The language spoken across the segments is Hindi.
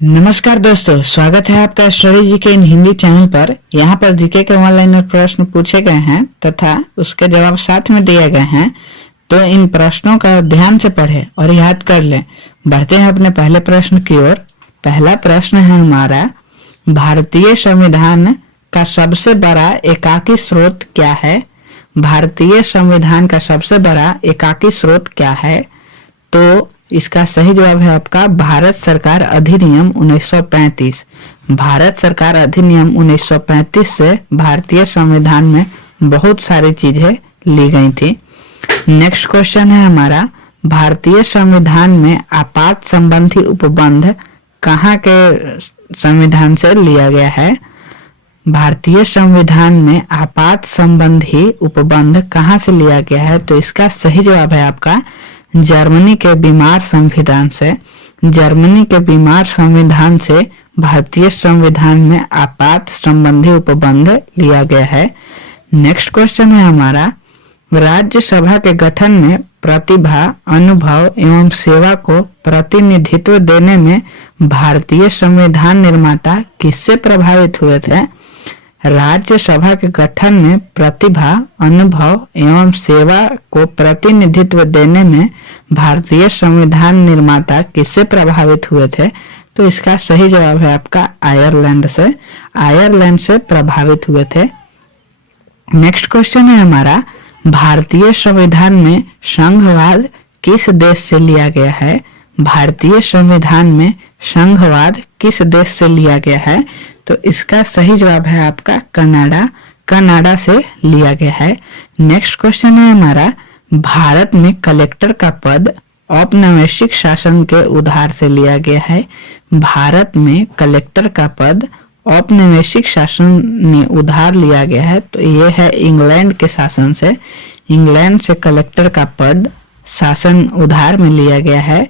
नमस्कार दोस्तों, स्वागत है आपका स्टडी जीके इन हिंदी चैनल पर। यहाँ पर जीके के ऑनलाइन प्रश्न पूछे गए हैं तथा उसके जवाब साथ में दिए गए हैं, तो इन प्रश्नों का ध्यान से पढ़ें और याद कर लें। बढ़ते हैं अपने पहले प्रश्न की ओर। पहला प्रश्न है हमारा, भारतीय संविधान का सबसे बड़ा एकाकी स्रोत क्या है? भारतीय संविधान का सबसे बड़ा एकाकी स्रोत क्या है? तो इसका सही जवाब है आपका भारत सरकार अधिनियम 1935। भारत सरकार अधिनियम 1935 से भारतीय संविधान में बहुत सारी चीजें ली गई थी। नेक्स्ट क्वेश्चन है हमारा, भारतीय संविधान में आपात संबंधी उपबंध कहाँ के संविधान से लिया गया है? भारतीय संविधान में आपात संबंधी उपबंध कहाँ से लिया गया है? तो इसका सही जवाब है आपका जर्मनी के बीमार संविधान से। जर्मनी के बीमार संविधान से भारतीय संविधान में आपात संबंधी उपबंध लिया गया है। नेक्स्ट क्वेश्चन है हमारा, राज्यसभा के गठन में प्रतिभा, अनुभव एवं सेवा को प्रतिनिधित्व देने में भारतीय संविधान निर्माता किससे प्रभावित हुए थे? राज्यसभा के गठन में प्रतिभा, अनुभव एवं सेवा को प्रतिनिधित्व देने में भारतीय संविधान निर्माता किससे प्रभावित हुए थे? तो इसका सही जवाब है आपका आयरलैंड से। आयरलैंड से प्रभावित हुए थे। नेक्स्ट क्वेश्चन है हमारा, भारतीय संविधान में संघवाद किस देश से लिया गया है? भारतीय संविधान में संघवाद किस देश से लिया गया है? तो इसका सही जवाब है आपका कनाडा। कनाडा से लिया गया है। नेक्स्ट क्वेश्चन है हमारा, भारत में कलेक्टर का पद औपनिवेशिक शासन के उधार से लिया गया है। भारत में कलेक्टर का पद औपनिवेशिक शासन ने उधार लिया गया है। तो ये है इंग्लैंड के शासन से। इंग्लैंड से कलेक्टर का पद शासन उधार में लिया गया है।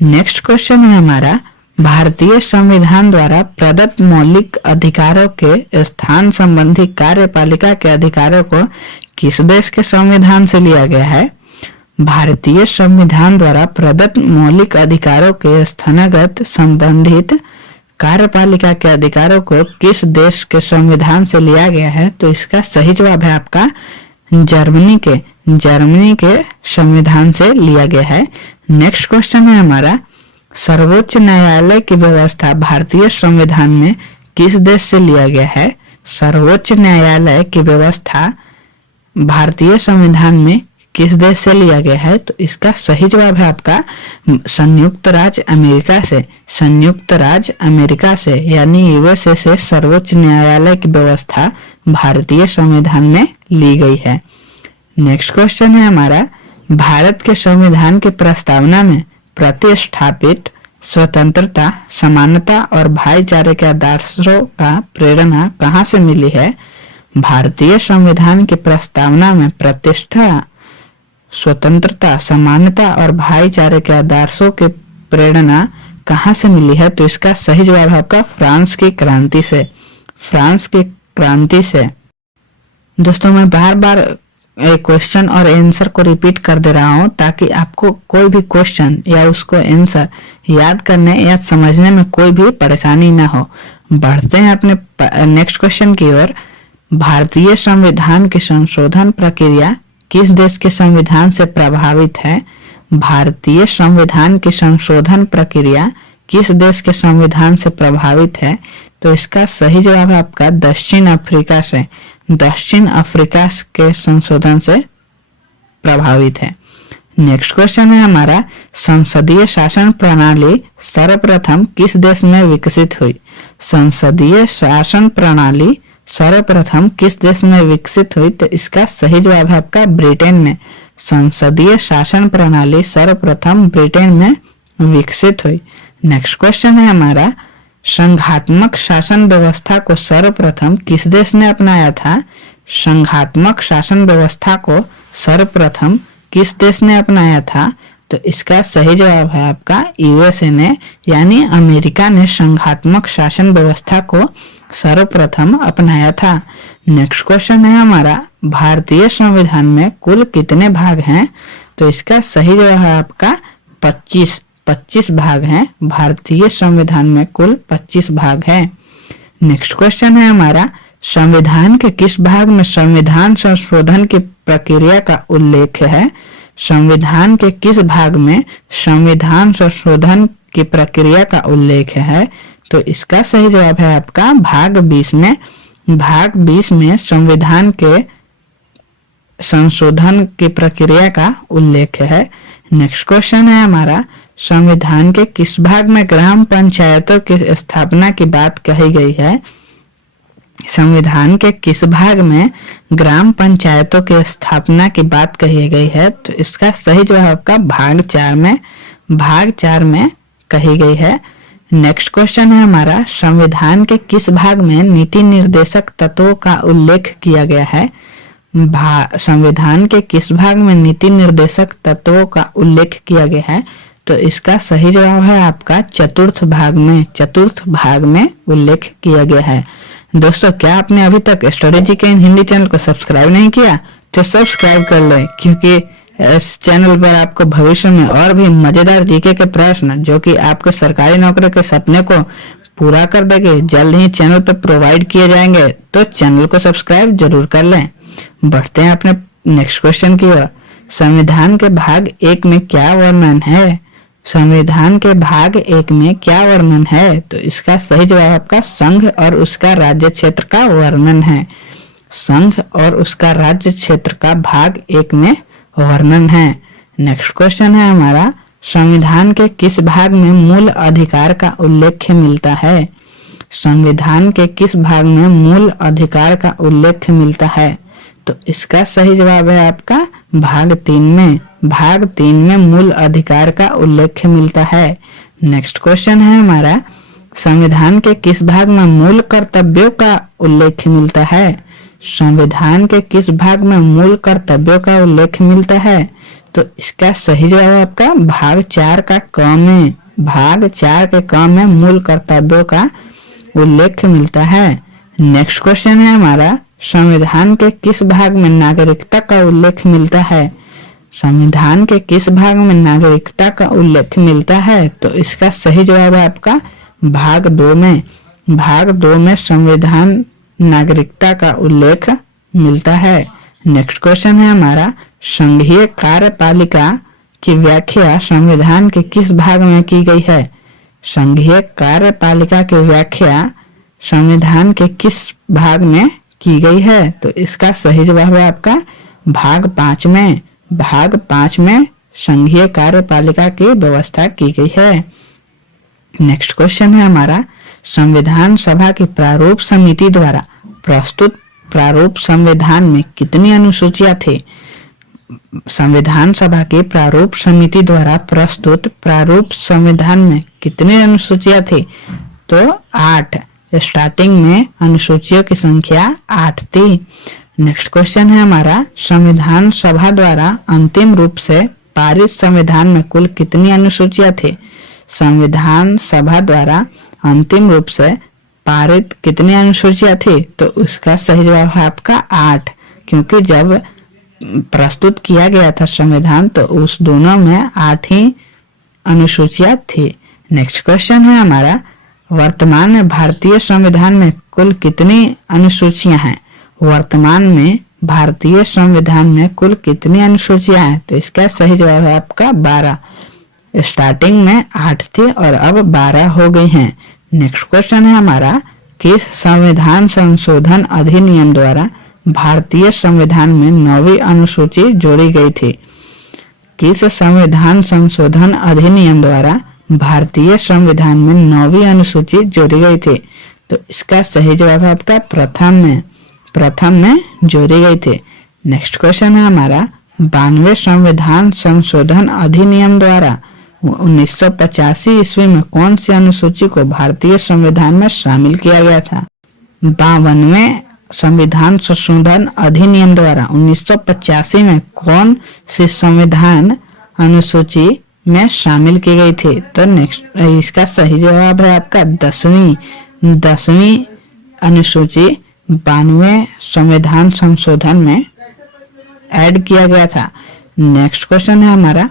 नेक्स्ट क्वेश्चन है हमारा, भारतीय संविधान द्वारा प्रदत्त मौलिक अधिकारों के स्थान संबंधी कार्यपालिका के अधिकारों को किस देश के संविधान से लिया गया है? भारतीय संविधान द्वारा प्रदत्त मौलिक अधिकारों के स्थानगत संबंधित कार्यपालिका के अधिकारों को किस देश के संविधान से लिया गया है? तो इसका सही जवाब है आपका जर्मनी के संविधान से लिया गया है। नेक्स्ट क्वेश्चन है हमारा, सर्वोच्च न्यायालय की व्यवस्था भारतीय संविधान में किस देश से लिया गया है? सर्वोच्च न्यायालय की व्यवस्था भारतीय संविधान में किस देश से लिया गया है? तो इसका सही जवाब है आपका संयुक्त राज्य अमेरिका से। संयुक्त राज्य अमेरिका से यानी यूएसए से सर्वोच्च न्यायालय की व्यवस्था भारतीय संविधान में ली गई है। नेक्स्ट क्वेश्चन है हमारा, भारत के संविधान की प्रस्तावना में प्रतिष्ठापित स्वतंत्रता, समानता और भाईचारे के आदर्शों का प्रेरणा कहाँ से मिली है? भारतीय संविधान की प्रस्तावना में प्रतिष्ठा, स्वतंत्रता, समानता और भाईचारे के आदर्शों की प्रेरणा कहाँ से मिली है? तो इसका सही जवाब है आपका फ्रांस की क्रांति से। फ्रांस की क्रांति से। दोस्तों, मैं बार बार क्वेश्चन और आंसर को रिपीट कर दे रहा हूं ताकि आपको कोई भी क्वेश्चन या उसको आंसर याद करने या समझने में कोई भी परेशानी ना हो। बढ़ते हैं अपने नेक्स्ट क्वेश्चन की ओर। भारतीय संविधान की संशोधन प्रक्रिया किस देश के संविधान से प्रभावित है? भारतीय संविधान की संशोधन प्रक्रिया किस देश के संविधान से प्रभावित है? तो इसका सही जवाब है आपका दक्षिण अफ्रीका से। दक्षिण अफ्रीका के संशोधन से प्रभावित है। नेक्स्ट क्वेश्चन है हमारा, संसदीय शासन प्रणाली सर्वप्रथम किस देश में विकसित हुई? संसदीय शासन प्रणाली सर्वप्रथम किस देश में विकसित हुई? तो इसका सही जवाब है आपका ब्रिटेन में। संसदीय शासन प्रणाली सर्वप्रथम ब्रिटेन में विकसित हुई। नेक्स्ट क्वेश्चन है हमारा, संघात्मक शासन व्यवस्था को सर्वप्रथम किस देश ने अपनाया था? संघात्मक शासन व्यवस्था को सर्वप्रथम किस देश ने अपनाया था? तो इसका सही जवाब है आपका यूएसए ने यानी अमेरिका ने संघात्मक शासन व्यवस्था को सर्वप्रथम अपनाया था। नेक्स्ट क्वेश्चन है हमारा, भारतीय संविधान में कुल कितने भाग हैं? तो इसका सही जवाब है आपका 25 25 भाग हैं। भारतीय संविधान में कुल 25 भाग हैं। नेक्स्ट क्वेश्चन है हमारा, संविधान के किस भाग में संविधान संशोधन की प्रक्रिया का उल्लेख है? संविधान के किस भाग में संविधान संशोधन की प्रक्रिया का उल्लेख है? तो इसका सही जवाब है आपका भाग 20 में। भाग 20 में संविधान के संशोधन की प्रक्रिया का उल्लेख है। नेक्स्ट क्वेश्चन है हमारा, संविधान के किस भाग में ग्राम पंचायतों की स्थापना की बात कही गई है? संविधान के किस भाग में ग्राम पंचायतों की स्थापना की बात कही गई है? तो इसका सही जवाब आपका भाग 4 में। भाग 4 में कही गई है। नेक्स्ट क्वेश्चन है हमारा, संविधान के किस भाग में नीति निर्देशक तत्वों का उल्लेख किया गया है? संविधान के किस भाग में नीति निर्देशक तत्वों का उल्लेख किया गया है? तो इसका सही जवाब है आपका चतुर्थ भाग में। चतुर्थ भाग में उल्लेख किया गया है। दोस्तों, क्या आपने अभी तक स्टडी जीके इन हिंदी चैनल को सब्सक्राइब नहीं किया तो सब्सक्राइब कर लें, क्योंकि इस चैनल पर आपको भविष्य में और भी मजेदार जीके के प्रश्न जो कि आपके सरकारी नौकरी के सपने को पूरा कर देंगे जल्द ही चैनल पर प्रोवाइड किए जाएंगे। तो चैनल को सब्सक्राइब जरूर कर लें। बढ़ते हैं अपने नेक्स्ट क्वेश्चन की ओर। संविधान के भाग 1 में क्या वर्णन है? संविधान के भाग 1 में क्या वर्णन है? तो इसका सही जवाब आपका संघ और उसका राज्य क्षेत्र का वर्णन है। संघ और उसका राज्य क्षेत्र का भाग 1 में वर्णन है। नेक्स्ट क्वेश्चन है हमारा, संविधान के किस भाग में मूल अधिकार का उल्लेख मिलता है? संविधान के किस भाग में मूल अधिकार का उल्लेख मिलता है? तो इसका सही जवाब है आपका भाग 3 में। भाग 3 में मूल अधिकार का उल्लेख मिलता है। नेक्स्ट क्वेश्चन है हमारा, संविधान के किस भाग में मूल कर्तव्यों का उल्लेख मिलता है? संविधान के किस भाग में मूल कर्तव्यों का उल्लेख मिलता है? तो इसका सही जवाब आपका भाग 4 का क में। भाग 4 के क में मूल कर्तव्यों का उल्लेख मिलता है। नेक्स्ट क्वेश्चन है हमारा, संविधान के किस भाग में नागरिकता का उल्लेख मिलता है? संविधान के किस भाग में नागरिकता का उल्लेख मिलता है? तो इसका सही जवाब है आपका भाग 2 में। भाग 2 में संविधान नागरिकता का उल्लेख मिलता है। नेक्स्ट क्वेश्चन है हमारा, संघीय कार्यपालिका की व्याख्या संविधान के किस भाग में की गई है? संघीय कार्यपालिका की व्याख्या संविधान के किस भाग में की गई है? तो इसका सही जवाब है आपका भाग 5 में। भाग 5 में संघीय कार्यपालिका की व्यवस्था की गई है। नेक्स्ट क्वेश्चन है हमारा, संविधान सभा की प्रारूप समिति द्वारा प्रस्तुत प्रारूप संविधान में कितनी अनुसूचियां थी? संविधान सभा की प्रारूप समिति द्वारा प्रस्तुत प्रारूप संविधान में कितनी अनुसूचियां थी? तो 8। स्टार्टिंग में अनुसूचियों की संख्या 8 थी। नेक्स्ट क्वेश्चन है हमारा, संविधान सभा द्वारा अंतिम रूप से पारित संविधान में कुल कितनी अनुसूचियां थी? संविधान सभा द्वारा अंतिम रूप से पारित कितनी अनुसूचियां थी? तो उसका सही जवाब है आपका 8, क्योंकि जब प्रस्तुत किया गया था संविधान तो उस दोनों में 8 ही अनुसूचियां थी। नेक्स्ट क्वेश्चन है हमारा, वर्तमान में भारतीय संविधान में कुल कितनी अनुसूचियां हैं? वर्तमान में भारतीय संविधान में कुल कितनी अनुसूचियां हैं? तो इसका सही जवाब है आपका 12। स्टार्टिंग में 8 थी और अब 12 हो गई हैं। नेक्स्ट क्वेश्चन है हमारा, किस संविधान संशोधन अधिनियम द्वारा भारतीय संविधान में 9वीं अनुसूची जोड़ी गई थी? किस संविधान संशोधन अधिनियम द्वारा भारतीय संविधान में 9वीं अनुसूची जोड़ी गई थी? तो इसका सही जवाब है आपका प्रथम में जोड़ी गई थी। नेक्स्ट क्वेश्चन है हमारा, 92वें संविधान संशोधन अधिनियम द्वारा 1985 ईस्वी में कौन सी अनुसूची को भारतीय संविधान में शामिल किया गया था? 52वें संविधान संशोधन अधिनियम द्वारा 1985 में कौन सी संविधान अनुसूची में शामिल की गई थी? तो नेक्स्ट इसका सही जवाब है आपका 10वीं अनुसूची 92वें संविधान संशोधन में ऐड किया गया था। नेक्स्ट क्वेश्चन है हमारा,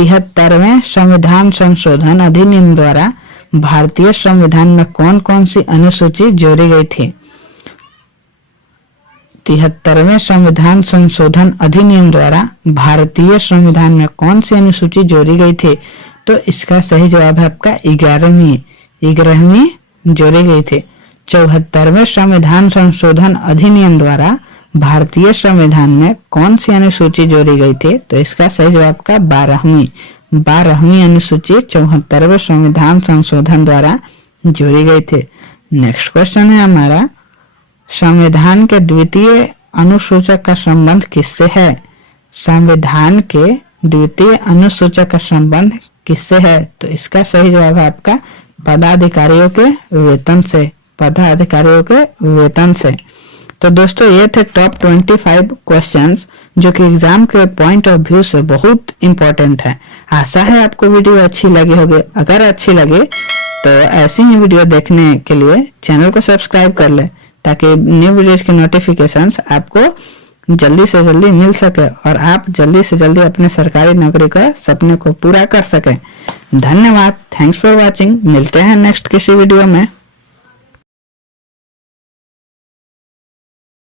73वें संविधान संशोधन अधिनियम द्वारा भारतीय संविधान में कौन कौन सी अनुसूची जोड़ी गई थी? 73वें संविधान संशोधन अधिनियम द्वारा भारतीय संविधान में कौन सी अनुसूची जोड़ी गई थी? तो इसका सही जवाब है आपका 11वीं जोड़ी गई थी। 74वें संविधान संशोधन अधिनियम द्वारा भारतीय संविधान में कौन सी अनुसूची जोड़ी गई थी? तो इसका सही जवाब का 12वीं अनुसूची 74वें संविधान संशोधन द्वारा जोड़ी गई थी। नेक्स्ट क्वेश्चन है हमारा, संविधान के द्वितीय अनुसूचक का संबंध किससे है? संविधान के द्वितीय अनुसूचक का संबंध किससे है? तो इसका सही जवाब है आपका पदाधिकारियों के वेतन से। तो दोस्तों ये थे टॉप 25 क्वेश्चंस जो कि एग्जाम के पॉइंट ऑफ व्यू से बहुत इंपॉर्टेंट है। आशा है आपको वीडियो अच्छी लगी होगी। अगर अच्छी लगे तो ऐसी ही वीडियो देखने के लिए चैनल को सब्सक्राइब कर ले ताकि न्यू वीडियोज की नोटिफिकेशंस आपको जल्दी से जल्दी मिल सके और आप जल्दी से जल्दी अपने सरकारी नौकरी का सपने को पूरा कर सकें। धन्यवाद, थैंक्स फॉर वॉचिंग। मिलते हैं नेक्स्ट किसी वीडियो में।